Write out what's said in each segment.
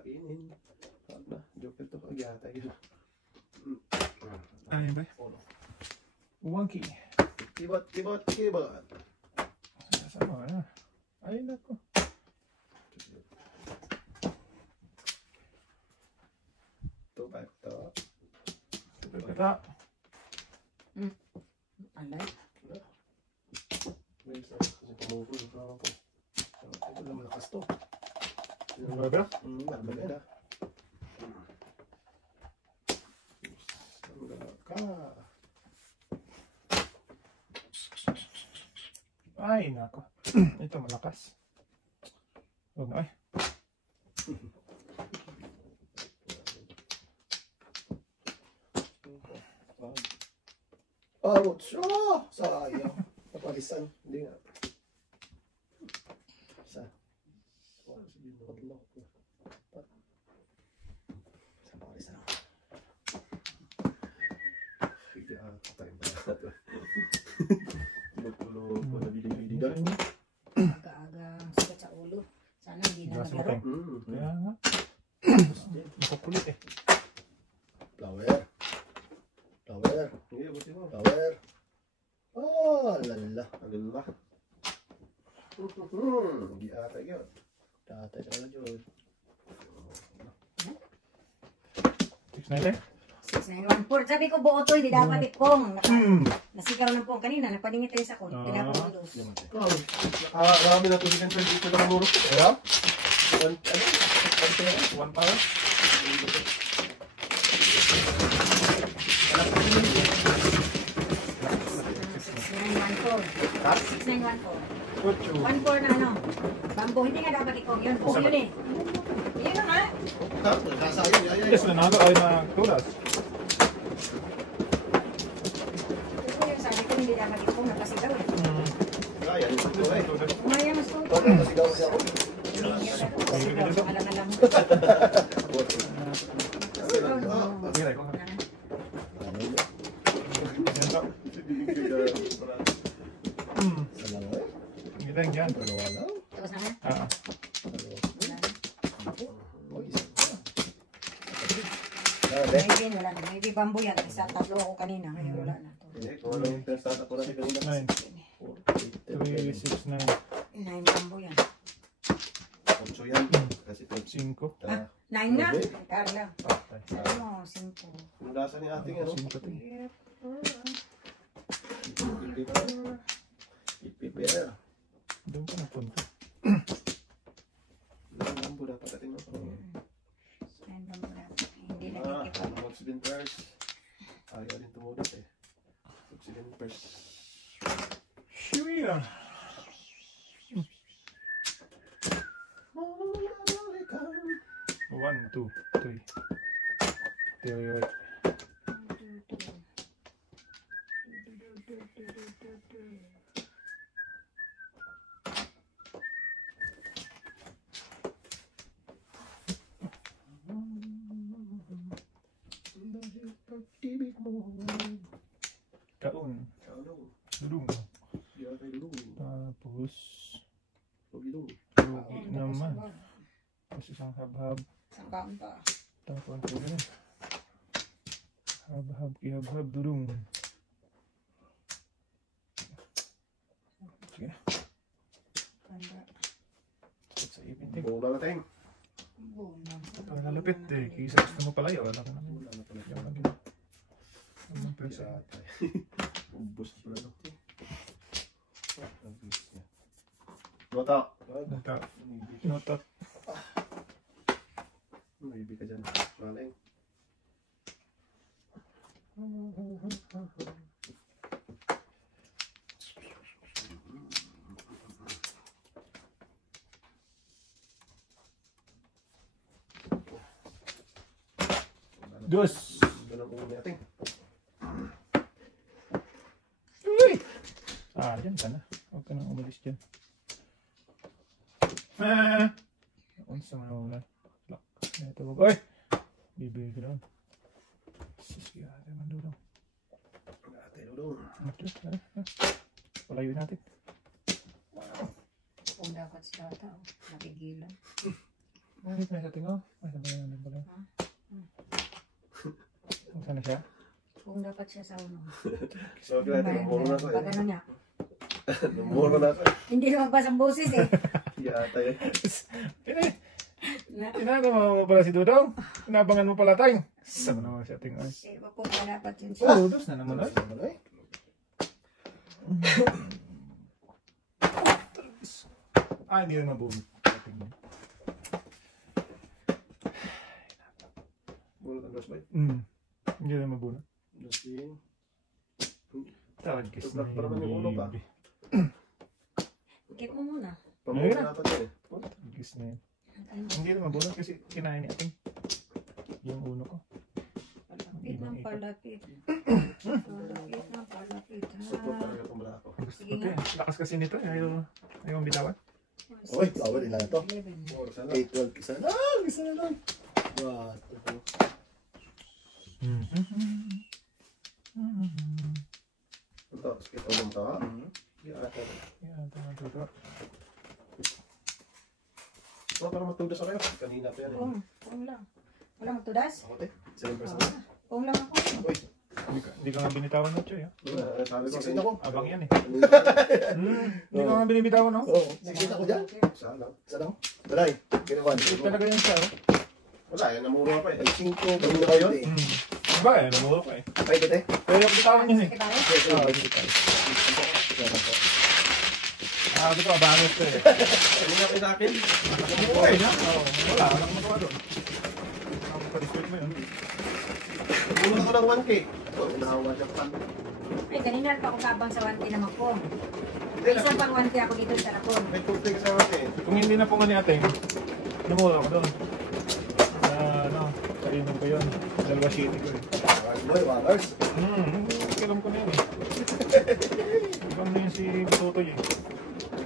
kainin. Wala, joke ito. Agyata yun. Ayun ba? Wonky. Kibot. Sama na. Ayun na ko. Ito ba ito? Pagkata. Alay. May isa. Kasi pamukul. Ito lang malakas to. Baga? Baga. Ay, nako. Ito malakas. Huwag na, ay. Ouch! Oh! Sayang. Napalisan. Hindi nga. Isa. Isa palisan. Sige, patay ba ito? Tulog-tulog ko na bilig-biligan. Aga-aga sakit sa ulo. Sana hindi na Gas mo, naglaro. Teng. Kaya nga. Makukulit eh. Flower. Flower. Oh, lala. Lala. Giatay yun. Tatay ka na dyan. 690? 6914. Sabi ko buo to, hindi dapat ipong. Nasigaw ng pong kanina, nagpadingit tayo sa kon. Pinapulos. Marami na tuligan sa dito na muro. Kaya? One power? Ha? 6914. 14 na ano. Bambo, hindi nga dapat ipong. Yun, pong yun eh. Yun na nga. Nasa yun. Yes, na naga ay na tulas. Ito yung sabi ko, hindi dapat ipong. Napasigaw eh. Kaya, ito eh. Umaya mas po. Nasigaw siya ako. Alam-alam mo. Miray ko. Miray dyan. Tapos na nga. Maybe wala na. Maybe bamboo yan. Isa tatlo ako kanina. Ngayon wala na. Nine. 369. 9 bamboo yan. 8 yan. Kasi 5. 9 nga. Carla. Sabi mo, 5. Yung lasa ni ating ano? 5. Ipipera. Doon ka napunta. Ang buda pa natin. 9 bamboo na. Hindi nakikipag. Oxidant first. Ayaw din tumulot eh. Oxidant first. Shwira. One, two, three. There. Kaon. Dudung. Tapos Rugi naman. Tapos isang habhab. Sangkaan pa. Tapos ito na. Habhab, kihabhab, dudung. Sige. Sa ipin. Bola natin. Ang lalapit eh. Kisa gusto mo pala yun. Wala ka naman. Wala na pala. Yung lagi. Ang pesa. Ubus pala no. Nota. Nota. Maybe ka dyan. Maling. Dos. Ito lang ulit natin. Uy! Dyan ka na. Huwag ka nang umalis dyan. Unsa man ako na. Lock. Ito ba? Uy! Bibili ka doon. Sige, ate man doon. Ate Lulong. Palayo natin. Kung dapat sa tao, napigilan. Bakit may sa tingo? Ay, sabi na pala. Saan na siya? Kung dapat siya sa uno. So, kaya namuro na ako Pag ano niya. Namuro na ako Hindi lumabas ang boses eh. Atay. Tinagawa mo pala si Dudong. Inabangan mo pala tayo. Saan naman siya tingo? Eh, wag po ba dapat yun siya. Oh, dos na naman ay. Ah, hindi na mabunod. Bulot ang dos ba? Hindi na mabunod. Dosing. Tawad kasi Black pa naman yung ulo pa. Keep mo muna. Pamulot na natin yan eh. Gis na yun. Hindi na mabunod kasi kinain ni ating yung uno ko. Palapit ng palapit. Palapit ng palapit. Support talaga itong bala ako. Gusto ko ito eh. Lakas kasi nito. Ayaw bitawan. Uy, awal ilan na to? 11. 8, 12, isa na lang, isa na lang. Wow. Ito, skip ko lang ito ha. Atay. Yan, tama dito. Para matudas ako kayo. Kanina pa yan eh. Pum lang. Wala magtudas? Ako te. 7%. Pum lang ako. Uy. Hindi ka nga binitawan na, Choy. Sabi ko 16 ako. Abang yan eh. Hindi ka nga binibitawan, no? Oo, 16 ako dyan. Isa lang. Isa lang. Balay, kinuwan. Talaga yan siya, oh. Wala, yan namuro pa eh. Ay, 5, ganun na kayo. Diba eh, namuro ko eh. Ay, dito eh. Pero yung bitawan yun eh. Sige pare. Oo, hindi tayo. Ah, ito, abangan ito eh. Ano nga kayo sa akin? Namuro eh, no? Wala, walang magawa doon. Nakapag-discount mo yun. Bulot ako ng 1K. Ito, inahawa siya pa. Ay, kanina pa ako kabang sa wanti naman po. Hindi na. Isang pang wanti ako dito sa rapon. May tubig sa akin. Kung hindi na po nga ni ating, namuro ko doon. Ano, kainom ko yun. Dalawa city ko eh. Boy, wangers. Kainom ko na yun eh. Ibang na yun si Tutoy eh.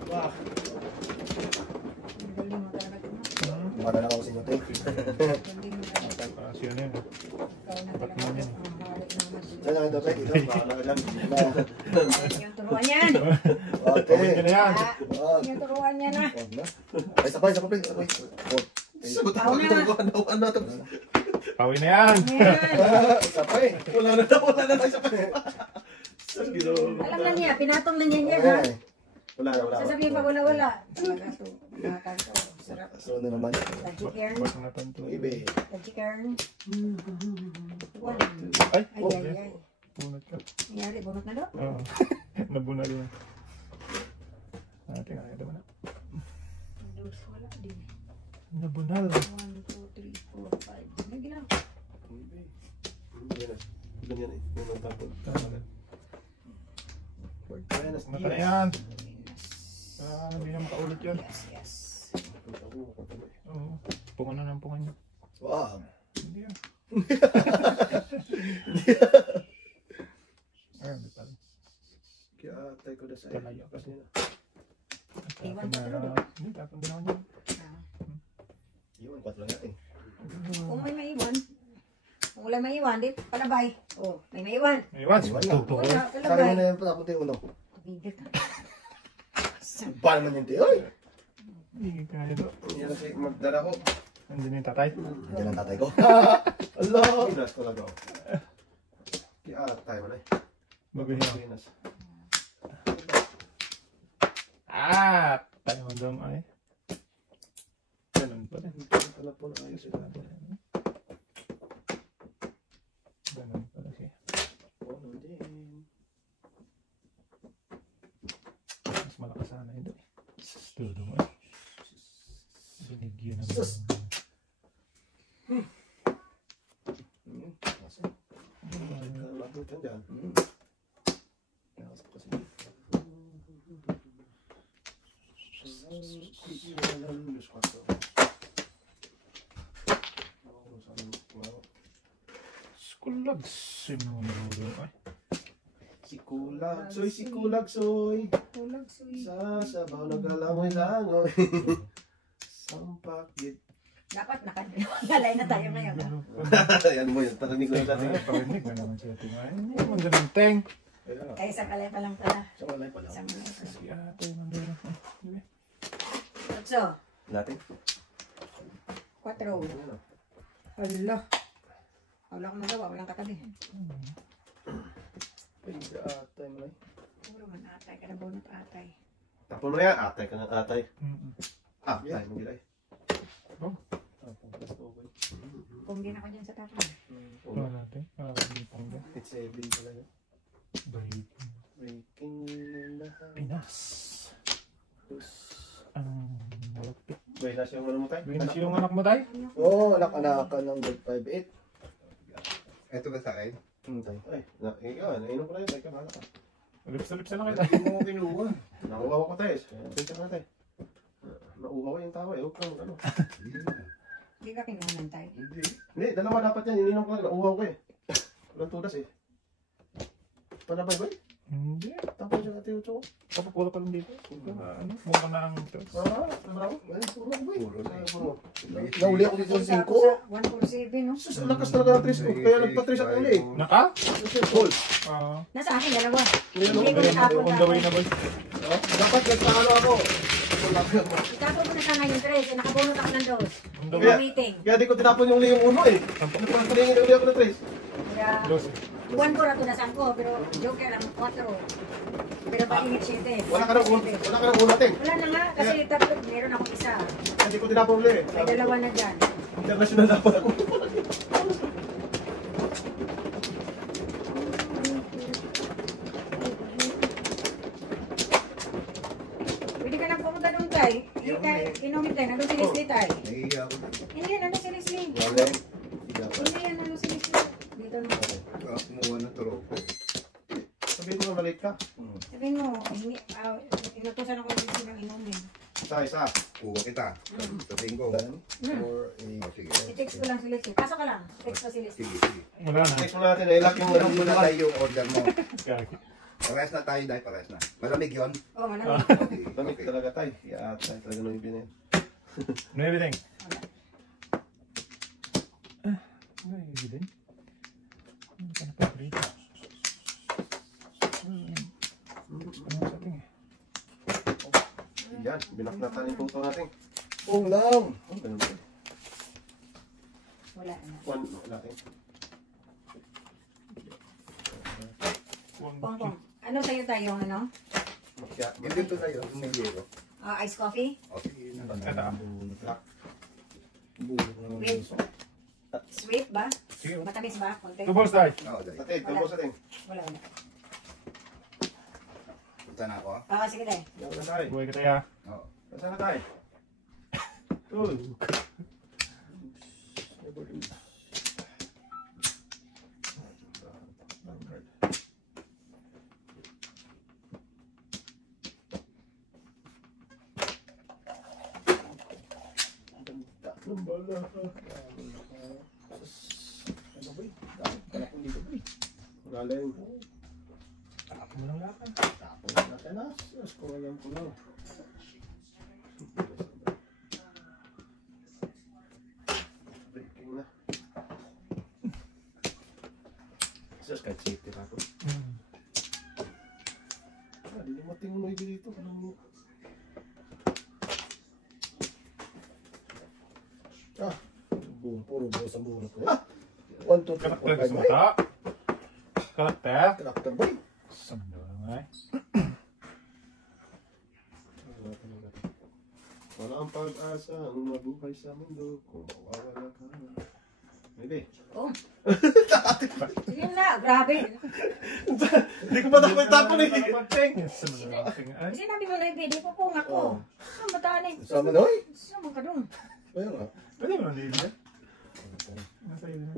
Wow. Ang galing mo talaga ito. Mara na ako sa inyo, te. Ang galing mo talaga. Para siya na yun eh. Ikaw na talaga. Ang halik naman. Saan na ito, te? Dito. Bahala ka dyan. Yung turuan yan. Wow, te. Pagod ka na yan. Wow. Yung turuan yan na. Wag na. Ay, sabay, sabay, sabay. Oh. Sagot ako itong ano ito. Pawi na yan. Yan. Sabay. Wala na tayo sa pag. Alam na niya, pinatong na niya yan ha. Ay, Wala na. Sasabihin pa wala-wala. Talaga ito. Mga kanto. Sarap. so na naman. Tajikern. Basta na tanto. Ibe. Tajikern. One. Ay, Ay, oh, ay, ay. bunot ka. Nangyari, bunot na daw. Oo. Nabunal yun. Tingnan ito na. Dos, wala din. Nabunal. 1, 2, 3, 4, 5. May ginawa. Ganyan eh. Ganyan tapon. Mata na yan. Hindi na makaulit yan. Yes, yes. Oo. Pungan na ng pungan niya. Wow. Hindi yan. Ayun, di pala. Kaya tayo ko na sa Talayo kasi. Iwan pa Tapon tulo. na. Hindi, tapon din ako niya. Yun, 4 lang natin. Kung may maiwan. Kung wala maiwan, di palabay. Oh, may maiwan. Ayun, tuto. Wala, Kaya mo palabay. na yung patapunta yung uno. Tumigil ka. Ba naman yung te, oy. Hindi kaya ito. Yan kasi magdala ko. Nandiyan yung tatay. Nandiyan ang tatay ko. Allah! Pinas talaga ako. Kaya tayo mo na eh. Magahiya. Pinas. Tayo mo doon ay. Ganun pala. Wala po na ayos ito. Ganun pala siya. Ano din. Mas malakas sana ito eh. Tudo mo eh. Binigyan naman. Lagot yan dyan. Nakasap kasi. Skulag sinulo ay. Sikulag soy, sikulag soy. Tulog, suy. Sa sabaw naglalangoy-langoy. Sampakit. Dapat nakalay na tayo ngayon. Yan mo yun, parinig ko na natin. Parinig na naman siya tingay. Hindi naman ganun teng. Kaya isang kalay pa lang pala. Sa walay pala. Isang kalay pa. Si ate man doon. So, Natin? 4. Ano? Hala. Wala akong magawa, walang katabi. Ay, atay mo na. Puro man atay, kada bunot atay. Tapon mo na yan. Atay ka ng atay. Yeah. Atay mo gilay. Oh. Tapon plus okay. Kung din ako dyan sa tapon. Wala natin. Hindi pang ba? It's 7 pala yun. Breaking lahat. Pinas. Ang malapit. Baynas yung ano mo tayo? Pinas yung anak mo tayo? Oo, anak-anakan ng grade 5-8. Ito ba sa akin? Tayo. Ay, ikaw, nainom ko na yun. Tayo ka, bahala ka. Lips na lang kita. Hindi mo kinuha. Nakuha ko tayo. Pinsa ka na tayo. Nauha ko yung tawa eh. Huwag kang ano. Hindi ka kinahanan tayo. Hindi, dalawa dapat yan. Ininom ko lang. Nauha ko eh. Walang tudas eh. Panabay ba? Hindi. Tapos yung ati Ucho ko. Kapag wala pa lang dito. Mukha na ang tres. Bravo. Ay, puro ba eh? Puro na eh. Puro. Nahuli ako dito sa 5. 147, no? Sus, ang lakas talaga ng tris ko. Kaya nagpa-tris ako uli eh. Naka? Hold. Nasa akin, dalawa. Ngayon, Hindi ko Ayun, natapon on the way na boy. dapat nagpaano ako. Itapon ko na sana yung 3. Nakabunot ako ng 2. On the Hindi way. na meeting. Kaya di ko tinapon yung uli yung uno eh. Nagpalingin uli ako ng tris. Kaya, 12. 1 ko na tunasan ko, pero joker lang, 4. Pero painit 7. Wala ka ng uno. Wala ka ng uno natin. Wala na nga, kasi tatlo, meron akong isa. Kaya di ko tinapon uli eh. May dalawa na dyan. International dapat ako. Pwede ka na pumunta doon tayo. Inumin tayo, nandun si Leslie tayo. Nahihiya ako. Hindi, nandun si Leslie. Wala. Hindi yan, nandun si Leslie. Dito na. Kumuha ng tropo. Sabihin mo maliit ka. Sabihin mo, inutusan ako ng Leslie ng inumin. Isa. Kuha kita. Sabihin ko. 4, 8. Oh, sige. I-text ko lang si Leslie. Pasok ka lang. Text ko si Leslie. Sige, sige. Wala na. Next mo natin eh. Lock yung Alam mo na tayo yung order mo. Kaki. Parehas na tayo dahil parehas na. Malamig yun. Oh, malamig. Okay. Lamig Okay. talaga tayo. Tayo talaga nung ibinin. No everything. No everything. Ano pa rito? Ano sa ating? Yan. Binaknatan yung puto natin. Kung lang. Oh, ganun ba? Wala na. One natin. Pongpong. Ano sa'yo tayo, ano? Makya. Hindi to tayo. Sumili ko. Iced coffee? O, sige na. With sweet ba? Sige. Matamis ba? Konti? 2 balls tayo. Oo, dahil. Tatid, tubo sa ting. Wala na. Punta na ako. Sige tayo. Yan na tayo. Buhay ka tayo. Oo. Saan na tayo? Uy. Ano ba? Ano ba? Kaya kung dito ba? Galing. Tapos mo lang lakan. Tapos natin na. Scrollan ko lang. Breaking na. Sus, kahit safety na ako. Di lumating mo dito. Puro buhos ang bunot ko. 1, 2, 3, Karakter 4, gusto 5. mo ta? Karakter? Tractor boy. Sando lang ay. Wala ang pag-asa ang mabuhay sa mundo kung mawawala ka. Maybe. Oh. Sige na, grabe. Hindi ko pa dapat tapon eh. Sando lang ay. Sinabi mo na yung video ko pong ako. Saan ba tayo? Sama na oy. Saan mo ka doon? Ayun nga. Pwede mo lang dito. Nasa iyo na.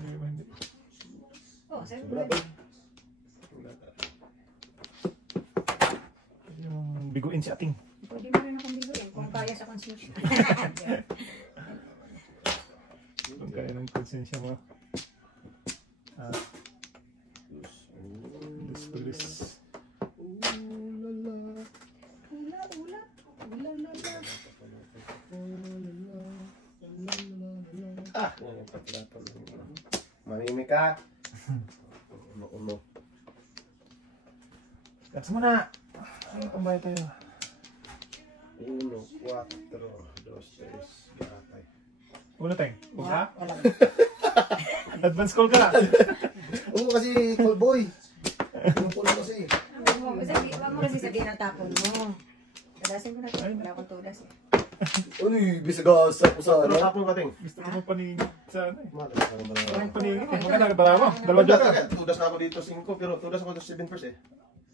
Hindi ba hindi? Oh, saan mo Bravo. Pwede mong biguin si ating. Pwede mo rin akong biguin kung kaya sa konsensya. Kung kaya ng konsensya mo. Bilis. Ula, ula. Ula, ula. Ah! Yan yung pagkakataon. Mamimik ka. Uno. Tats mo na. Ano pambay tayo? 1, 4, 2, 3, gatay. Una teng. Pusa? Wala. Advance call ka na. Oo, kasi call boy. Yung call kasi. Huwag mo kasi sabihin ang tapon mo. Tadasin ko na ito. Wala akong tudas eh. Ano yung bisagasa ko sa Pero ano? tapon ka ting. Gusto ko magpaningin sa ano eh. Malas. Paningin eh. Maganda ka barawa. Dalawa Tudas dyan ka. na tudas na ako dito 5 pero tudas ako sa 7 first eh.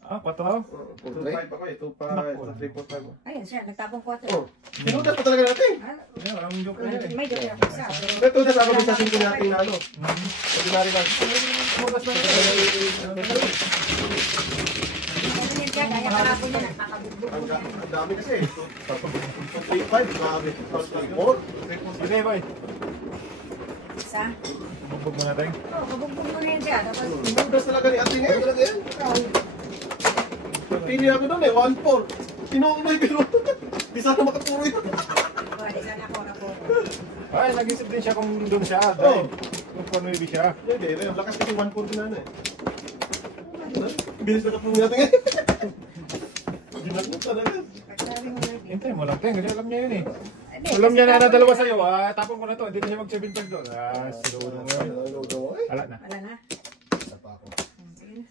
Ah, 4 ako. 2-5 ako eh. 2-5, 3-4-5. Ayun siya, nagtapong 4. Oh. Tinudas pa talaga natin. Yeah, walang joke na yan eh. May joke na po isa. Pero tudas ako sa 5 natin na ano. Ordinary lang. Tudas na Ganyan siya, kaya kahapon niya nagpakabugbog mo yan. Ang dami kasi eh. 3-5, grabe. 4. Sige, boy. Isa? Bugbog mo natin. Oo, kabugbog mo na yan siya. Tapos, Tinudas talaga ni ating eh. Talaga yan. Pili ako doon eh, 1-4. Tinuloy pero di sana makapuro yun. di sana ako na po. Ay, nag-isip din siya kung doon siya. Dahil kung paano ibig siya. Hindi, ang lakas kasi 1-4 din na ano eh. Bilis na kapuro natin eh. Ginagod talaga. Pagsabi mo na yun. Hintay mo lang, Teng. Kasi alam niya yun eh. Hindi, Alam niya na kasi dalawa sa'yo. Tapon ko na to. Hindi na siya mag-7 doon. Siguro mo yun. Wala na. Wala na. Isa pa ako. Sige na.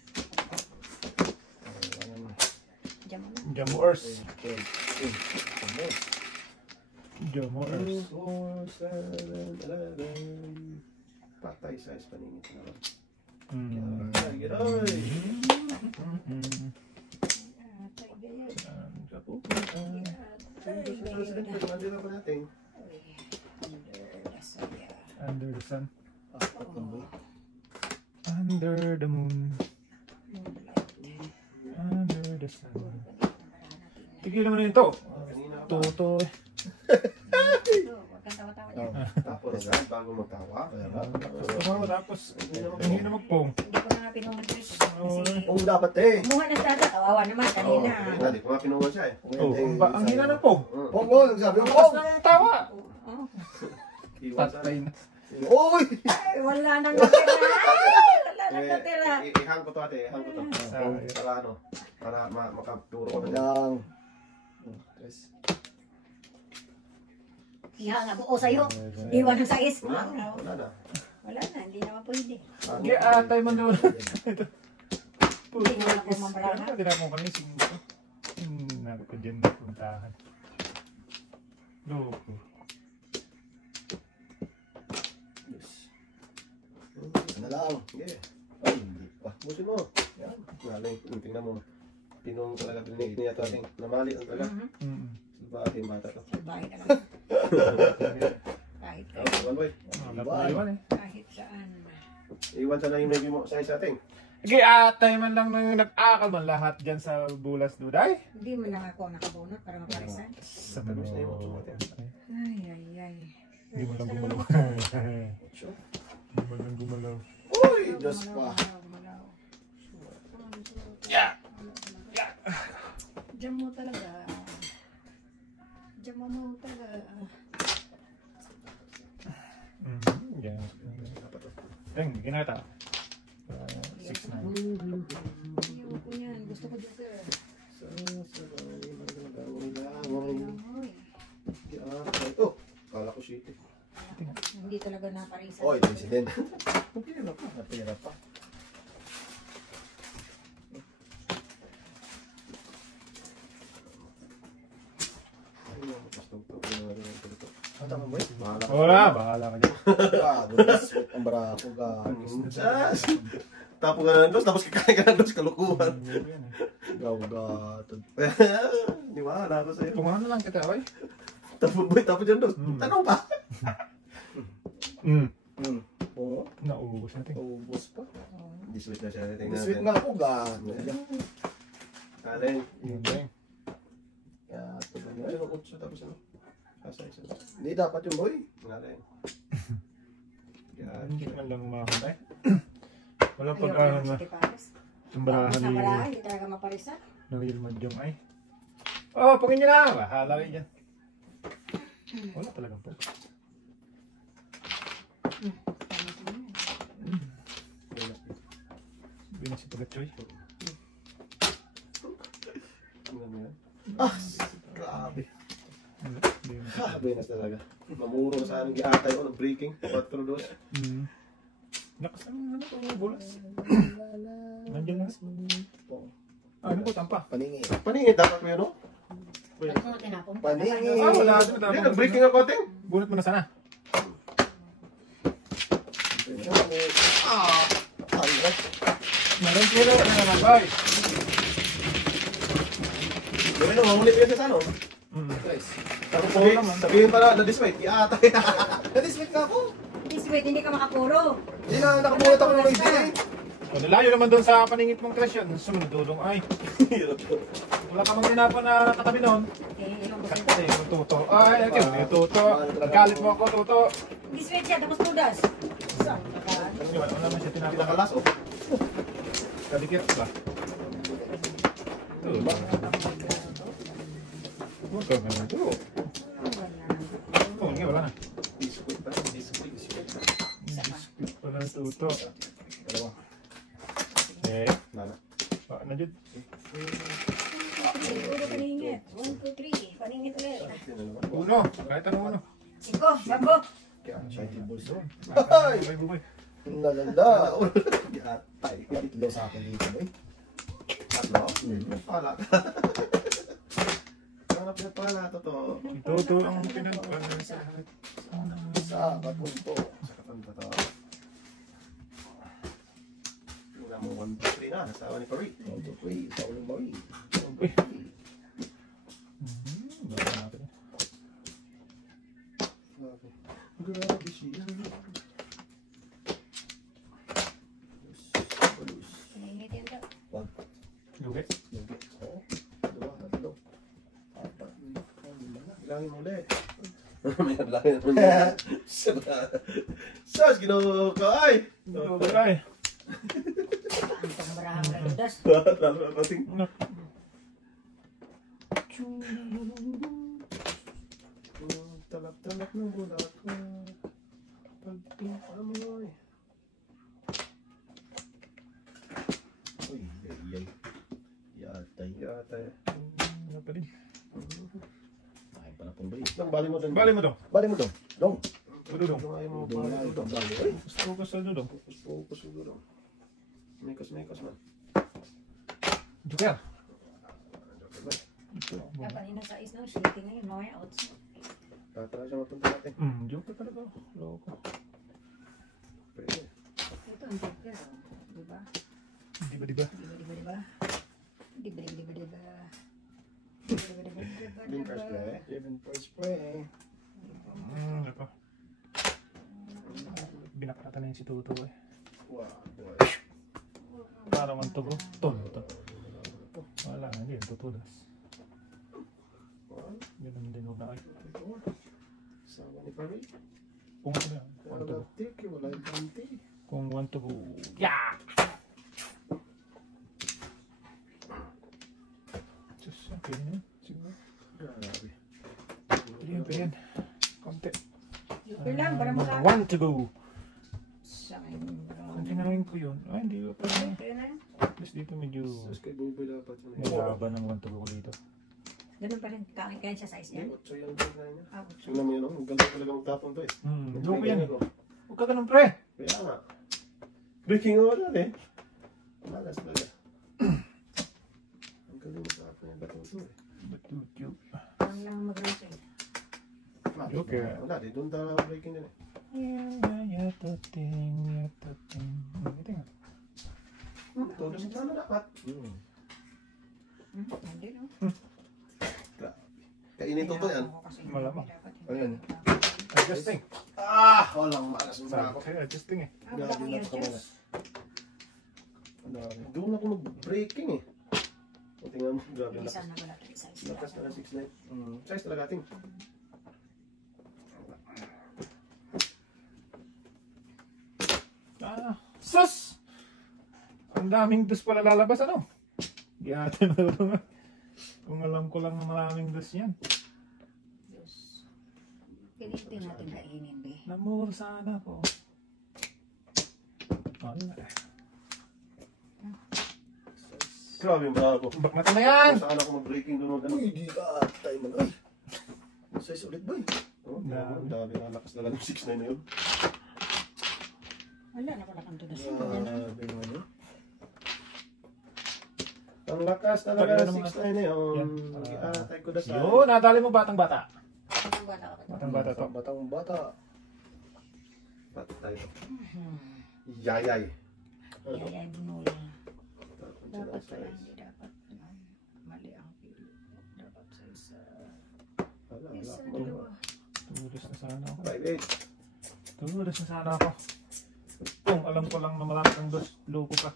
Diyan mo na. Jamuers. Okay. Jamuers. 4, 7, 11. Patay size paningit na lang. Hmm. Ay, ganoy. Mandila pa natin. Under the sun. Tumboy. Under the moon. Under the sun. Tigilan mo na yun to. Toto. Huwag kang tawa-tawa dyan. Tapos, bago magtawa. Tapos, hindi na magpong. Hindi ko na nga pinungan dito. Kasi, Oo, dapat eh. kumuha na sa data. Kawawa naman kanina. Hindi ko nga pinungan siya eh. Oh, ang hina ng pong. Pongo, nagsabi ko. Tapos ng tawa. Oh. Iwan sa Patay na. Oy! Ay, wala nang natira. Wala nang natira. ihang ko to ate, ihang ko to. Para ano, para makaturo ko na dyan. Yang. Kaya nga buo sa'yo. Iwan ng sais. Wala na. Wala na, hindi naman pwede. Hindi atay man doon. Hindi nga ako mambarana. Hindi na ako kanising. Nabi ko dyan na puntahan. Loko. Ano lang? Yeah. Ay, hindi pa. Busin mo. Yan. Galing. Tingnan mo. Pinong talaga pinag niya ito ating namali ang talaga. Diba ating bata to. Bahay ka lang. Kahit Iwan boy. Iwan eh. kahit saan. Iwan sa na yung maybe mo sa ating. Sige, atay man lang nang nag-akal man lahat dyan sa bulas duday. Hindi mo lang ako nakabunot para maparisan. Sa Tapos na yung sumatin. Ay. Hindi mo lang gumalaw. Hindi mo lang gumalaw. Uy! Diyos pa. Diyan mo talaga. Diyan mo talaga. Yan. Teng, ginata. 6 na. Ayoko niyan. Gusto ko joker. Ito. Kala ko shit eh. Hindi talaga naparisan. Oy, president. Napira pa. Napira pa. Tama ba yun? Bahala ka dyan. Bukas. Ang barako ka. Yes! Tapos ka na dos, tapos kakain ka na dos, kalukuhan. Gawgatod. Di ba? Wala ko sa'yo. Tungahan na lang kita, oy. Tapos boy, tapos dyan dos. Tanong pa. Oo. Nauubos natin. Ubus pa. Di sweet na siya. Tingnan Sweet natin. na ako. Gano. Alin. Yun, Teng. Kaya, tuloy na. Ayun, ako siya tapos ano. Isa. Hindi dapat yung boy. Alin. Hindi man lang umakantay. Walang Ayoko pag-ahon ng na. City Palace. Tumbarahan Tapos na ni barahan, hindi talaga maparisan. Real Madyong ay. Oh, pagin nyo na. Bahala kayo dyan. Wala talagang po. Binis si Pagatoy. Tingnan mo yan. Grabe. Hindi mo Ha, benas talaga. Mamuro na sa anong giatay o ng breaking. 4-2. Lakas ng ano ko, bulas. Nandiyan lang. Ano ko, tampa? Paningin. Paningin, dapat mo yun, no? Ba't mo tinapon? Paningin. Wala. Hindi, nag-breaking ako, ting. Bunot mo na sana. Meron kilo na naman, boy. Gawin mo, mamulit yun sa ano. Guys. Tapos sabihin pala, na-dismate, iatay. Na-dismit ka ako. Please wait, hindi ka makapuro. Hindi na nakamulat ako ng ID. O, nalayo naman doon sa paningit mong crush yun. Sumunod dulong, ay. Wala ka mang hinapan na katabi noon. Ilong ko Kasi yung tuto. Ay, ito yung tuto. Galit mo ako, tuto. Please wait siya, tapos tudas. Ano yun? Ano naman siya tinapin? Pinakalas, oh. Kadikit ba? Ito ba? Huwag ka ganun ito. Oo, wala na. Biscuit pa, biscuit. Biscuit pala tuto. Dalawa. Eh, Nana. nandiyan. Uno paningit. 1, 2, 3. Paningit ulit. Uno, kahit anong uno. 5, babo. Kaya, shiny balls doon. Ay, bubay. Lalala. Iatay. Itlo sa akin dito, boy. Tatlo? Pala. Ano pinapala, totoo? Tuto ang pinagpala sa lahat. Sa kapunto. Sa katanda to. Wala mo 1, 2, 3 na. Nasawa ni Parit. 1, 2, 3. Sa ulang bawi. Uy. Baka natin. Grabe siya. Paningit yan daw. Lugi. Oo. Dalawa, tatlo. Apat. Bilangin mo ulit. May bilangin naman yan. Sus, ginawa ka ay! Lugi ay. Ang pambarahang na tudas. Lalo na nating. Talap-talap ng bulak ko. Pagpinta mo ay. Uy, yay. Yatay. Yatay. Ano pa din? Ay, pala pong bayi. Nang bali mo doon. Bali mo to. Bali mo dong. Dong. Dudong. Doon ayaw mo Dong bali na mo itong doon. bali. Uy. Gusto ko sa dudong. Focus mo doon. Mekos man. Joker. Kanina sa is no, shooting na yun. Mamaya outs. Tatara siya mapunta natin. Joker talaga. Loko. Pwede. Ito ang joker. Diba? Diba, diba? Diba? Din first play. Even first play. Ito. Binakatan na yung si Tuto eh. Wow, boy. Parang ang tugo. Tonto. Wala, hindi. Tutulas. Ganun din huwag na ay. Sawa ni Parit. Kung ano yan. Wala One to go. tiki, wala yung panty. Kung one to go. Yeah! Diyos, okay na yun. Siguro. Grabe. Pilihan. Konti. Joker lang, para maka... One to go. Sa akin. Kung tinawin ko yun. Ay, hindi ko pa na. Kaya na yun. At least dito medyo Sus, kay Buboy dapat yun. may haba ng one to go dito. Ganun pa rin. Kaya siya size niya. Hindi, 8 yung tagline niya. Ah, utso. Tingnan mo yun, oh. Ang ganda talaga magtapon to eh. Loko yan eh. Huwag ka ganun pre. Kaya nga. Breaking over na eh. Malas talaga. Ang galing magtapon yung bato to eh. But YouTube. Ang lang mag-racing. Okay. Wala, di doon tayo breaking din eh. Yatating. Ito nga. Todo sa sana dapat. Hindi no. Grabe. Kainin to yan. Malamang. Ayun. Adjusting. Ah! Walang malas mo Sabi ako. ko sa'yo, adjusting eh. Ah, wala akong earjust. Doon ako mag-breaking eh. O, tingnan mo, grabe Isa lakas. na wala tayo size. Lakas na ng 6'9". Size talaga ating. Sus! Ang daming dos pala lalabas ano? Di ata na kung alam ko lang maraming dos yan. Diyos. Pilitin natin kainin, be. Namura sana po. Wala. Grabe yung bravo. Bak na to na yan! Kung saan ako mag-breaking doon. Uy, di ka. Tayo man. Uy. size ulit boy. Oh, ang dami na lakas na lang ng 6'9 na yun. Wala na pala kang tudas. Grabe naman yun. Ang lakas talaga ng Pag- 6'9 na yun. Yan. Atay ko na sa... Yun, nadali mo batang bata. Ang bata ka pa. Batang bata to. Batang bata. Patay to. Yayay. Yayay bunula. Dapat pala, hindi dapat. Mali ang pili. Dapat sa isa. Isa, dalawa. Tulos na sana ako. 5'8". Tulos na sana ako. Kung alam ko lang na marami kang dos, loko ka.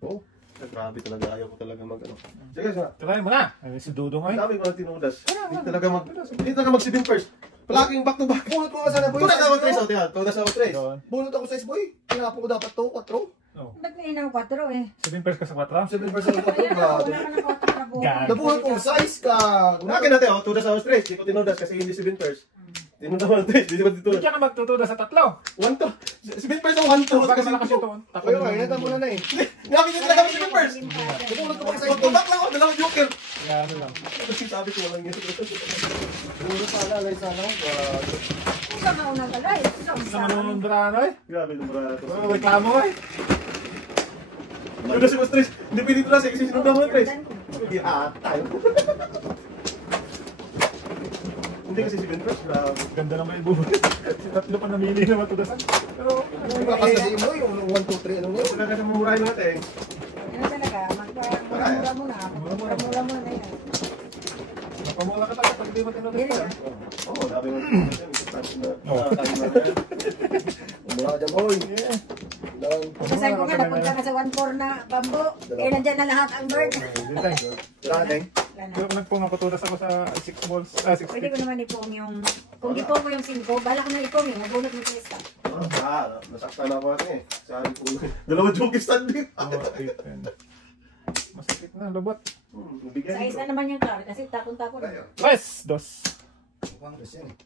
Oh, grabe talaga. Ayaw ko talaga mag-ano. Sige, sige. Try mo na. Ay, si Dudong Ang ay. dami ko na tinudas. Hindi talaga mag-7 first. Palaging back to back. Bunot ko nga sana boy. Tunas ako 3 out yan. Tunas ako 3. Doon. Bunot ako size boy. Tinapo ko dapat to, 4. Oh. Ba't may inaw 4 eh? 7 pairs ka sa 4. 7% ng 4. Ayan, wala ka ng 4 na buo. Gag. Nabunot ko size ka. Nakin natin, oh. Tunas ako 3. Hindi ko tinudas kasi hindi 7 first. Tinudas ako 3. Hindi ba Hindi ditunas? ka magtutuda sa 3. 1 to. 7 first ako 1 to. Bakit malakas yung toon? Ay, okay, nata mo na eh. Nakin yung talaga 7 first. Nabunot ko pa size Back to boy. back lang ako. Dalawang joker. Kaya ano lang. Kasi sabi ko walang yun. Bunot pala, alay sana. Kung sa maunang kalay, sa Naman usahan. nung drano ay. Grabe nung brada to. Oh, reklamo ay. Tunas ako 3. Hindi pinitunas eh kasi sinundan mo 3. Hindi tayo. Hindi kasi 7 first. Grabe. Ganda naman yung buhay. Si tatlo pa namili na matudasan. Pero, Ano ba kasi mo yung 1, 2, 3, ano nga yun? Wala kasi mumurahin natin. Ano talaga, magpamura mo na. Magpamura mo na yan. napamula ka talaga pag di mo tinudas Yan pa. yan. Oo, dami mo. Mula ka dyan boy. Yeah. Lang. Kasi ko nga, napunta ka sa 1-4 na bambo. Eh, nandyan na lahat ang bird. Hindi tayo. Grabe. Wala na. Pero kung nagpungapatudas ako sa 6 balls, 6 Pwede ko naman ipong yung... Kung ipong ko yung 5, bala ko na ipong yung nabunot mo sa isa. Nasaktan ako natin eh. Sabi ko, dalawa joke standing. Masakit na, lubot. Sa isa naman yung car, kasi tapon-tapon. Tayo. Yes! Dos. Mukhang kasi yan eh.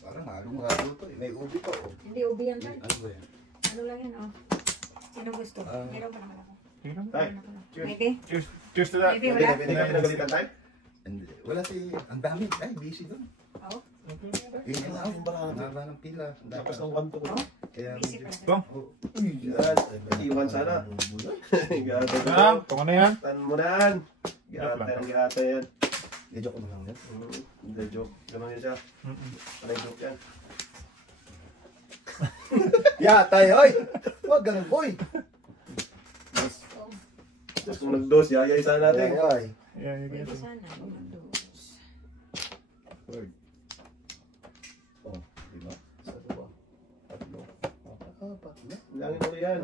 Parang halong-halo to eh. May ubi pa oh. Hindi ubi yan tayo. Ano ba yan? Ano lang yan, oh. Sino gusto? Meron pa naman ako. Tingnan mo. Tay, Maybe? Cheers. Cheers to that. Maybe hindi wala? ka pinagalitan tayo? Hindi. Wala si... Ang dami. Ay, busy doon. Oo. Yun yung haba ng pila. Ang dami. Tapos ng 1 to. Kaya Busy medyo... pala. Bong. Oh, Yan. Iwan sana. Gata Ah, tungo na yan. Tan mo na yan. Gata ng gata yan. i-joke mo lang yan. Hindi joke. Ganun yan siya. Panay joke yan. Ya, tayo, oy. Huwag ganun, boy. Tapos kung nag-dos, yayay sana natin. Ay, ay. Yeah, you Pwede get it. sana. Dos. Third. Oh, lima. Dalawa. Tatlo. Apat. Langin mo yan.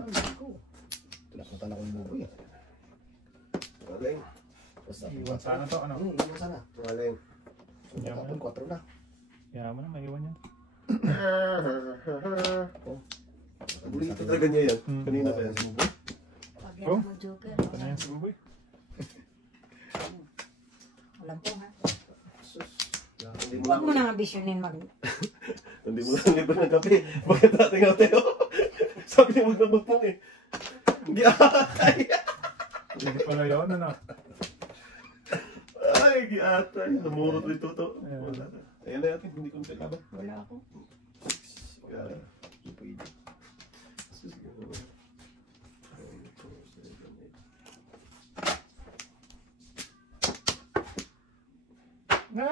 Pinakutan ako yung buboy. Maling. Basta. Iwan sana to, ano? Iwan sana. Maling. Tapon 4 na. Yaman na, maiwan yan. Bulito talaga niya yan. Kanina pa yan. Pag yan Oh. mo joker. Ito na yan si Buboy. Walang pong ha. Hindi mo Huwag lang. mo nang ambisyonin mag... Hindi mo lang libre ng kape. Bakit natin nga tayo? Sabi niya huwag na magpong eh. Hindi atay. Hindi pala yun, ano? Ay, giatay. Namurot rin to. Wala na. Ayan na natin. Hindi ko nagkalaban. Wala ako. Yan. Pwede. Na!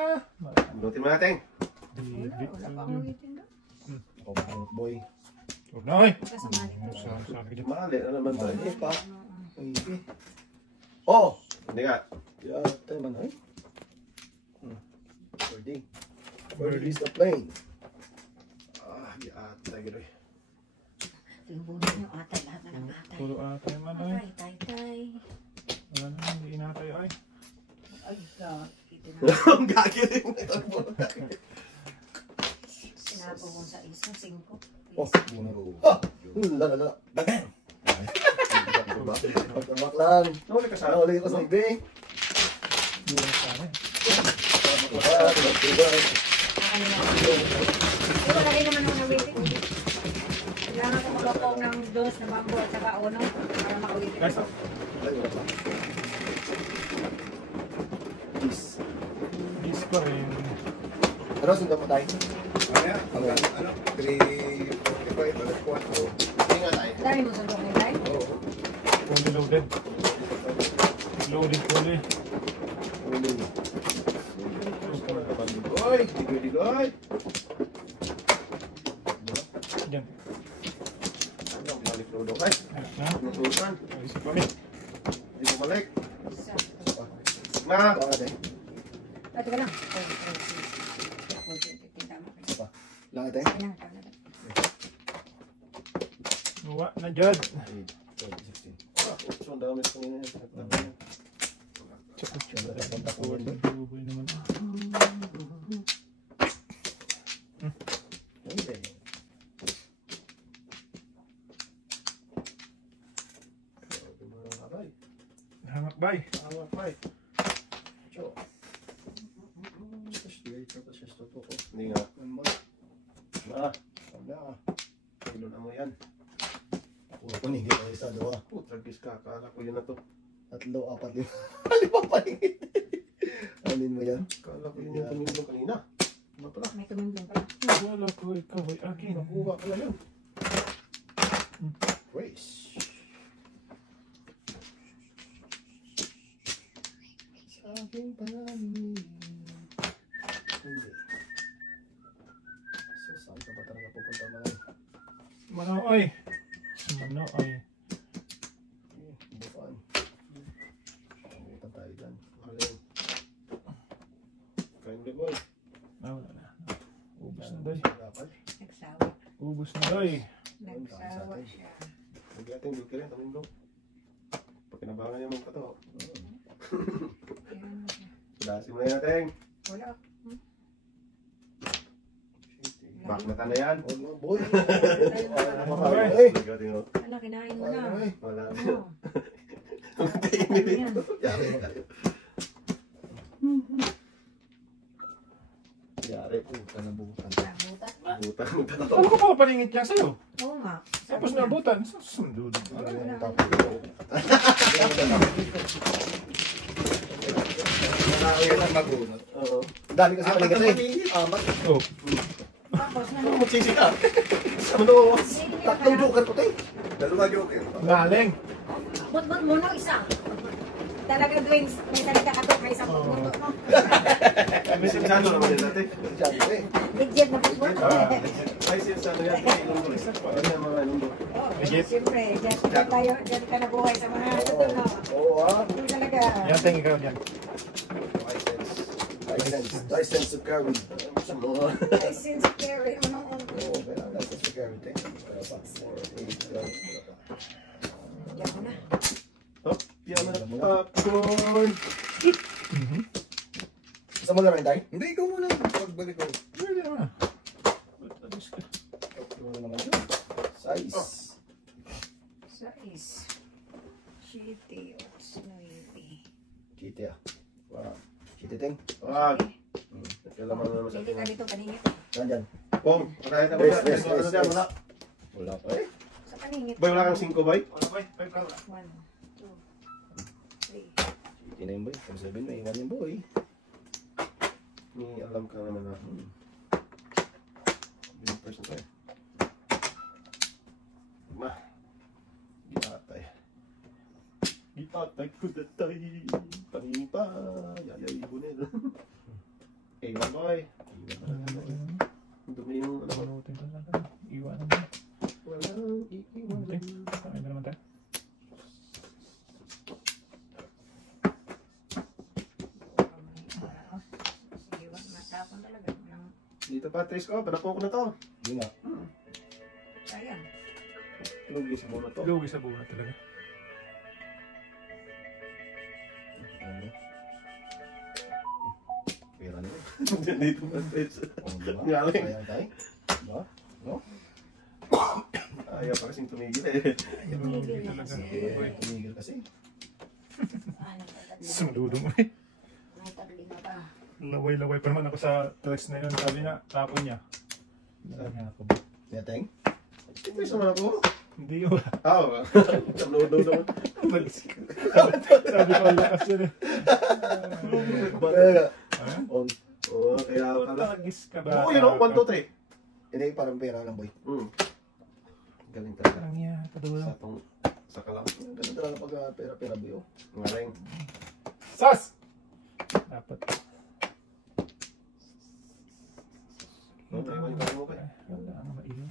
Bunutin mo natin. Wala pa akong ulitin na. Ako makunot, boy. Huwag na, oy! Kasama nito. Sabi ka dyan. Mali na naman tayo. Ay, pa. Pwede. Oh! Hindi ka. Ya, tayo man, ay. Birdie. Birdie is the plane. Ah, giatay. Gano'y. Ito yung bunot nyo. Atay. Lahat na ng atay. Puro ata yung ano, oy. Atay. Tay. Wala na, hindi inatay, oy. Ay, God. Ito na. Ang gagiling na ito. Sinapo mo sa isa. 5. Oh, bunot. Ah! Lalala. Pagkamaklan. Nahuli ka sa... Nahuli ko sa ibig. Hindi na sana eh. Wala rin naman ako nawitin. Kailangan ko magpapong ng dos na bambo at saka uno para maulitin. Guys, oh. Is pa rin. 4, hindi mo tayo. Ano yan? Ano? 345, alas 4. Hindi nga tayo. Dami mo sundok ni Tay? Oo. Fully loaded. Loaded fully. Digoy! Digoy! Yan. Ano ang balik lodo? Ay! Na. Nutusan! Isip kami. Hindi bumalik. Isa. Na! Baka tayo. Pati ka lang. Tama ka. Lang tayo. Kailangan ka na. Nuwa na dyan. 16. So, ang dami ko ngayon. Tsaka tsaka. Punta ko yun. Buboy naman. Hindi. Hamak bay. Awak, bay. Cho. Tapos siya to. Hindi nga. Na! Wala. Kilo na mo yan. Puro ko nigit. Isa, dua. Tragis ka. Akala ko yun na to. 3, 4, 5. 5 pa rin. Alin mo yan? Akala ko yun yung tumingin kanina. Ano pala? May tumingin pala. Wala ko ikaw ay akin. Nakuha ko na yun. Race. Sa aking panangin. Hindi. So, saan ka ba talaga pupunta mga yun? Manoy. Manoy. Bukaan. Pumunta tayo dyan. Alin. Kain ulit, boy. Wala na. Ubus na doy. Dapat. Nagsawa. Ubus na doy. Nagsawa siya. Hindi natin yung rin. Taming go. Pag kinabangan niya mong kato. Kailan mo siya? Dasin mo na yan natin. Wala. Back na na yan. Huwag mo, boy. Ay. Nagating mo. Ano, kinain mo na. Wala. Ano? Kainin Yan. Yari mo kayo. Yari. Puta na bukan. Nabutas ba? Butang. Ano ka pala paningit niya sa'yo? Oo nga. Tapos nabutan. Sundo. Yan ang magunot. Oo. Dami kasi Apat paligid na eh. paligid. Apat. Oh. Tapos na. Ano magsisi ka? Ano? Tatlong joker ko tayo. Dalawa joker. Galing. Butbut mo no, isa. Talaga Dwayne, may talaga ako kay isang butbut mo. May sinsano naman yun natin. Siyempre. Legit na butbut. Ay sinsano yan. Ilunggo. Yan yung mga ilunggo. Siyempre, dyan tayo, dyan ka nabuhay sa mga ito no. Oo ah. Yung talaga. Yan, tingin ka dyan. License to carry. Ay, since carry mo nung Oo, kailangan license to carry tayo. 4, 8, 12. Yan mo na. Oh, yan na popcorn. Isa mo na rin tayo? Hindi, ikaw muna. Pagbalik ko. Pwede naman. Ba't alis ka? Ano na naman yun? Size. Size. Shitty. Snowy. Chite ah. Wow. Chite ting. Wag. Kailangan naman sa Hindi ka dito paningit. Nandyan. Pong, marami na Yes, ba? yes, Ano yes, dyan? yes. Wala. Wala pa eh. Sa paningit. Boy, wala kang 5 boy? Wala ba? Ay, kala. 1, 2, 3. Chite na yung boy. Kung sabihin mo, iwan yung boy. May alam ka naman na. Bilang person tayo. Ma. Gitatay. Gitatay ko datay. Tanin pa. Yayay bunil. Ewan boy. Dumi yung ano. Manutin ka lang. Iwanan mo. Walang iiwan. Kain na naman tayo. Sige, wag matapon talaga. Dito pa, Tris ko. Panapon ko na to. Yun nga. Sayang. Lugi sa muna to. Lugi sa buwan talaga. Ano? Pera nila. Dito pa, Tris. Oh, diba? Galing. Ayan tayo. Diba? Ayaw pa kasing tumigil eh. Lugi talaga. Eh, tumigil kasi. Sumududong mo eh. May tagli na pa. Laway-laway pa naman ako sa text na yun. Sabi niya, tapon niya. Sabi niya ako. Yateng? Tris naman ako. Hindi yun. Oo. Tamnood naman. Balis ka. Sabi ko, lakas yun eh. Kaya nga. Ha? On. Oo, kaya pala. Talagis ka ba? Oo, yun o, 1, 2, 3. Hindi, parang pera lang, boy. Galing talaga. Ang iya, kadulo. Sa kalang. Ganun talaga pag pera-pera, boy. Oh. Ngaring. Sas! Dapat. No, tayo mo yung mo pa. Wala ang maiyon.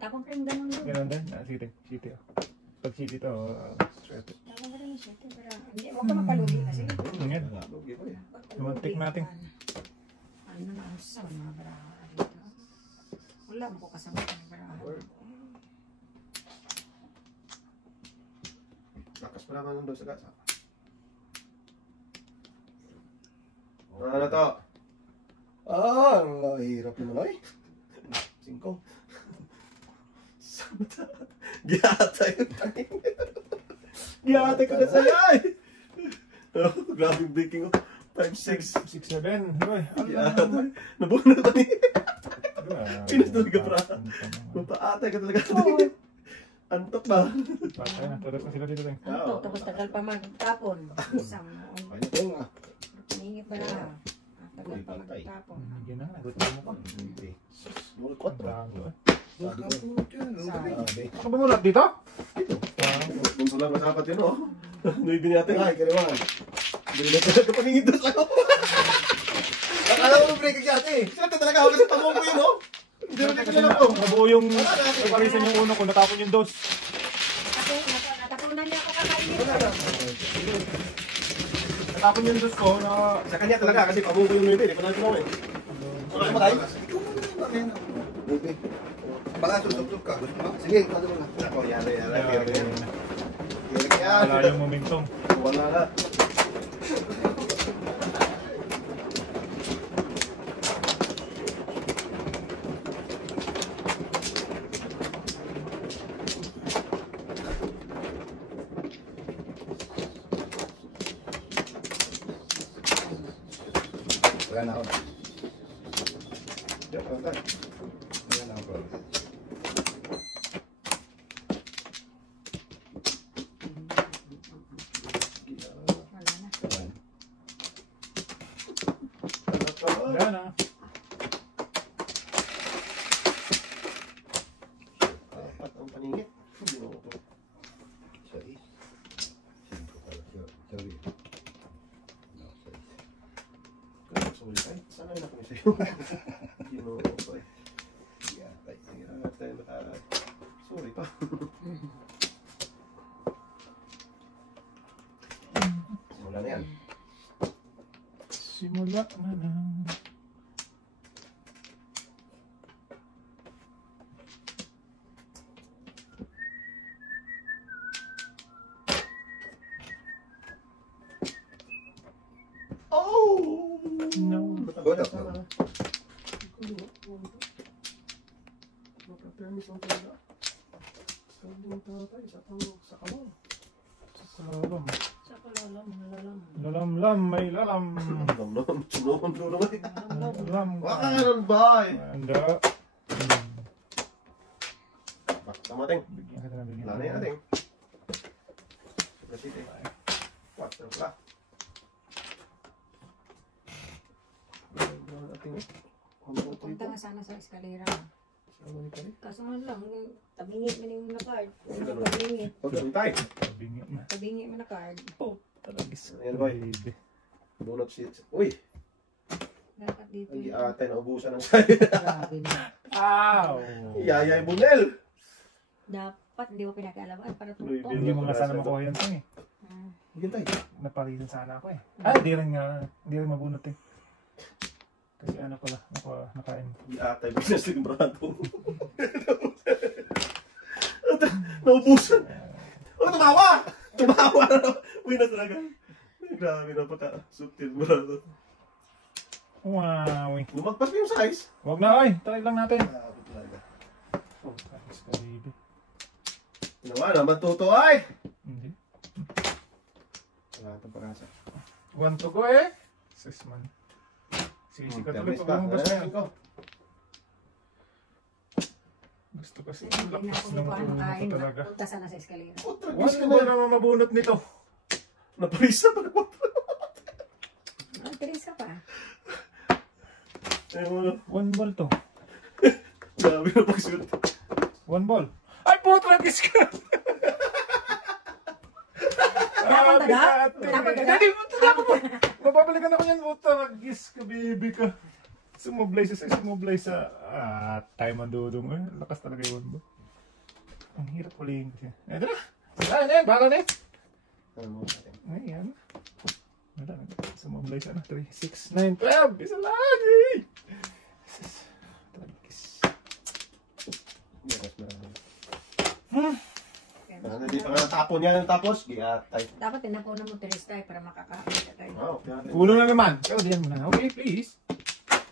Takong rin ganun doon. Ganun din. City. City. Pag city to, straight. Takong rin yung shit. Pero hindi, huwag ka mapalugi kasi. Ngayon. Lugi pa eh. Lumantik natin. Ano na ang sa mga baraha dito. Wala mo ko kasama ng baraha. Lakas pa naman nung doon sa gasa. Ano to? Ang hirap naman, ay. 5. Giyatay yung tanin. Giyatay ko na sa'yo ay! Oh, grabe yung breaking ko. 5, 6. 6, 7. Hoy, Giyatay. Nabunod ka niya. Pinas talaga pra. Mapaatay ka talaga. Antok ba? Patay na. Tulad na sila dito. Antok, tapos tagal pa man. Tapon. Isang. Ayun nga. Hiningit baraha. Tagal pa man. Tapon. Yan na. Gusto mo pa. Mul 4. Bago. Sabi ko. Sabi. Sabi. Ako ba mulat dito? Kung lang masapat yun oh. Nuy biniyate. Ay, kaliwan. Bili na talaga paningin doon sa'yo. Akala ko break ka ate. Siyempre talaga ako kasi pamungko yun oh. Hindi rin Kasi ko na ako. nabuo yung naparisan yung uno ko. Natapon yung dos. Kasi natapunan niya ako kakainin. Natapon yung dos ko na... Sa kanya talaga kasi pamungko yung nuy. Hindi ko na ito eh. Ano ba tayo? Baby. Baka susubsob ka, gusto mo? Sige, kado mo na. Ako, yari. Kaya Wala yung momentum. wala na. Wala na ako. Diyan, pantay. Wala na ako. Wala na. Wala na. Apat ang paningit. Hindi mo ito. Sorry. Sorry. No, sorry. Sorry tayo. Sana yun ako sa'yo. Hindi mo ito eh. Yeah, right. Hirap tayo matalag. Sorry pa. Wala na yan. Simula na lang. Oh! No. Good up, no? Makapermis lang talaga. Sa kamon. Lalam. Sa kalalam, malalam. Lalam, may lalam. Nom-nom. Sunundo naman eh. Lalam. Waka nga nun ba eh? Anda. Bak, tamating. Bigyan ka na bigyan. Wala na yan ating. Super City. 4 pala. Punta nga sana sa eskalera. Kaso nga lang, tabingi mo na yung card. Tabingi. Pagkantay. Bingi na. Tabingi mo na card. Talagis. Ayan, boy. Baby. Bunot si... Uy! Dapat dito Ay, yung... ate, naubusan ng sayo. Grabe na. Ow! Yayay Bunel! Dapat hindi ko pinag-alaman para Uy, tutok. Hindi mo nga sana makuha yan tang eh. Hintay. Napalitan sana ako eh. Ah, di rin nga. Di rin mabunot eh. Kasi ano pala, nakain. Ate, business yung brato. Naubusan! Oh, tumawa! Tumawa na! Uy, na talaga. Grabe, napaka-subtil brato. Wow. Lumagpas mo yung size. Huwag na oy. Try lang natin. Grabe talaga. Oh, talagis ka baby. Ginawa naman tuto ay! Hindi. Wala itong pag-asa. Want to go eh. Sis man. Sisi ka tuloy pag lumabas na yan. Gusto kasi ang Hindi na lakas ako ng mukha tulo ko makain. talaga. Punta sana sa eskalera. Tragis Ano ka ba na. naman mabunot nito? Napalis na pala. Ang tiris ka pa. Ayun mo. 1 ball to. Grabe na pag-shoot. 1 ball. Ay, puto na kiss ka! Dapat na? Dapat na? Hindi, dapat na. Mapapalikan ako yan, puto na kiss ka, baby ka. Sumublay sa time ang dudong. Ay, lakas talaga yung 1 ball. Ang hirap ulihin ko siya. Ito na. Ayan, baka na eh. Ayan. Wala na. Sumublay sa 3, 6, 9, 12. Isa lagi. Hindi pa nga natapon yan. Tapos, giatay. Dapat tinapunan mo tayo para makakakita tayo. Wow, giatay. Ulo na naman. Ikaw, diyan mo na. Okay, please.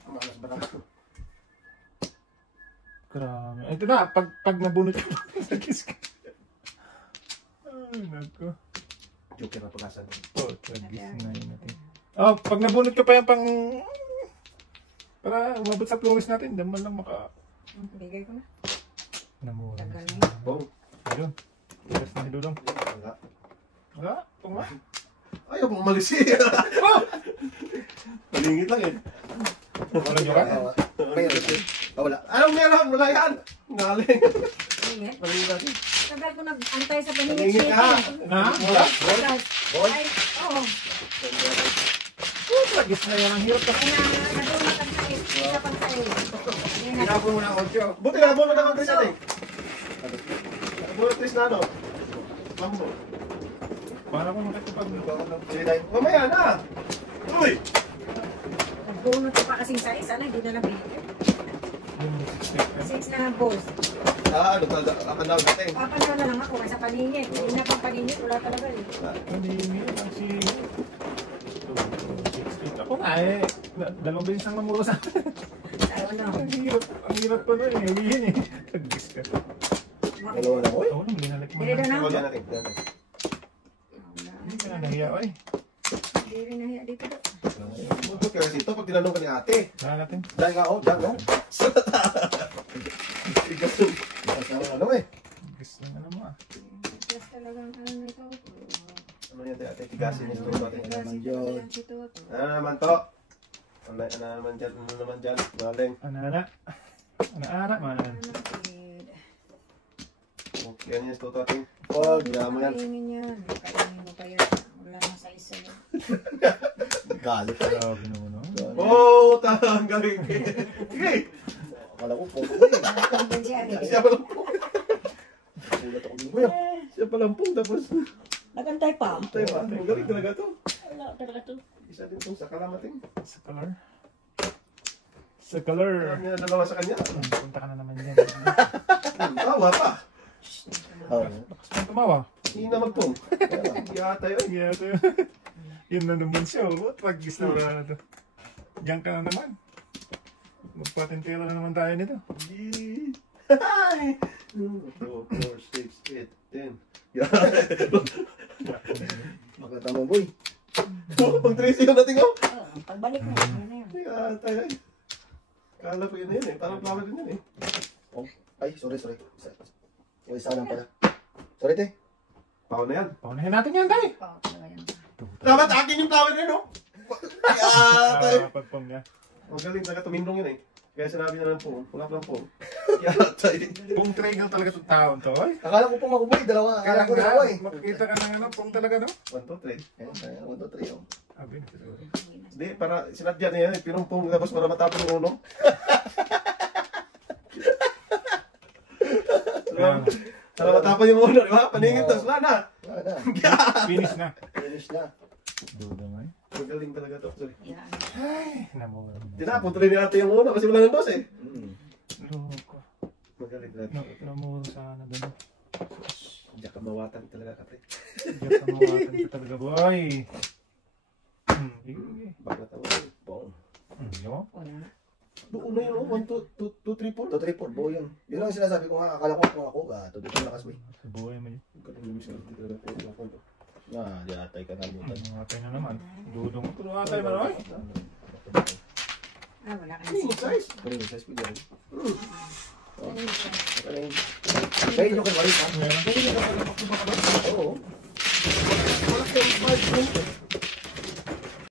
Malas ba na? Grabe. Ito na, pag nabunot ka, nag-kiss ka. Ay, nako. Joker na pag-asan. Oh, nag-kiss na yun natin. Oh, pag nabunot ka pa yan pang... Para umabot sa flores natin, daman lang maka... Bigay ko na. Namura. Tagal na yun. Bong. Ayun. Tigas na nilulong. Wala. Wala, ito nga. Ayaw mo umalis siya. Oh! Palingit lang eh. Wala nyo ka? Wala. Anong meron? Wala yan. Galing. Ingit. Palingit natin. Tagal ko nag-antay sa paningit Palingit ka. Ha? Wala. Ay, oo. Oh, nag-kiss na yan. Ang hirap ka. Kaya nadunod ang tayo. Isa pang tayo. Hinapon mo na ako, Joe. Buti na mo na ng Chris natin. Buti Chris na ano? Lambo. Para ko makikipag... Sige tayo. Mamaya na. Uy! Nagbunot ko pa kasing size. Sana hindi na lang binigay. 6 na ang boss. Ano talaga? Akan daw natin. Papanaw na lang ako sa paningit. Hindi na pang paningit. Wala talaga eh. Hindi lang si... Ako nga eh. Dalawang beses nang mamuro sa akin. Tayo na. Ang hirap pa na eh. Ngayon eh. Nag-kiss ka. Dalawa lang, oy. Oo, nang linalik mo. Dire na na. Wala natin. Hindi ka na nahiya, oy. Hindi rin nahiya dito. Buti kasi ito pag tinanong ka ni ate. Saan natin? Dahil nga ako, dahil no? Tigas yung... Ano eh? Kiss na naman mo ah. Just talagang ano nito. Ano yan ate? Tigasin yung tuto ate. Ano naman to? Ano naman dyan? Ano naman dyan? Galing. Ana-ana. Ana-ana man. Okay, yan yung tuto ate. Oh, Yaman yan. Kainin yan. Kainin mo pa yan. Wala nang sa yan. galit. Grabe naman no. Oh, ang galing. Sige. Akala ko, photo ko eh. Siya palang po. Sulat ako din, kuya. Siya palang po. Tapos, Nagantay pa. tayo ba? Ang galing talaga to. Wala talaga to. Isa din itong sa kalamating. Sa color. Sa color. Marami na dalawa sa kanya. Punta ka na naman dyan. Tawa pa. Oo. Lakas mo tumawa. Hindi na magpong. Yata yun. Yeah, ito yun. Yun na naman siya. What? Pag-kiss na wala na to. Diyan ka na naman. Magpatintero na naman tayo nito. Hi! 2, 4, 6, 8, 10. Magkatama, boy. Pag 3 yung natin ko. Pagbalik mo. Yun na yun. Yata yun. Kala ko yun na yun eh. Parang flower din yun eh. Oh. Ay, sorry. Yung isa lang pala. Sorry, te. Pao na yan. Paunahin natin yan, tayo. Oo, talaga yan. Dapat akin yung flower na yun, no? Yata yun. Pagpong niya. Ang galing, talaga tumindong yun eh. Kaya sinabi na lang po, pula lang po. Yata yun. Pong trigger talaga itong taon to, oy. Akala ko pong ako, boy. Dalawa. Akala ko dalawa eh. Makikita ka ng ano, pong talaga no? 1, 2, 3. Ayun, 1, 2, 3, oh. Abi, Hindi, para sinadya niya yan. Pinumpong tapos para matapos yung uno. Para matapos yung uno, di ba? Paningin tapos wala na. Wala na. finish na. Finish na. Duda mo eh. Ang galing talaga to. Sorry. Yan. Ay, namura. Tinapon tuloy ni ate yung uno kasi wala ng dos eh. Loko. Magaling talaga. Namura sana doon. Diyan ka mawatan talaga kapre. Diyan ka mawatan ka talaga, boy. Sige. Bakit ako? Bong. Yo. Wala. Doon na yun, 1, 2, 3, 4. 2, 3, 4, boy yun. Yun lang sinasabi ko nga. Akala ko kung ako, tuloy ko lakas, boy. Sa buhay mo yun. Galing lumis ka talaga. Ah, di atay ka na butan. Atay na naman. Dudong ko na atay man, oy. Ah, wala ka na King size. Pero yung size ko dyan. Ano yun siya? Kaya inyo kayo malit, ha? Meron. Oo. Wala kayong 5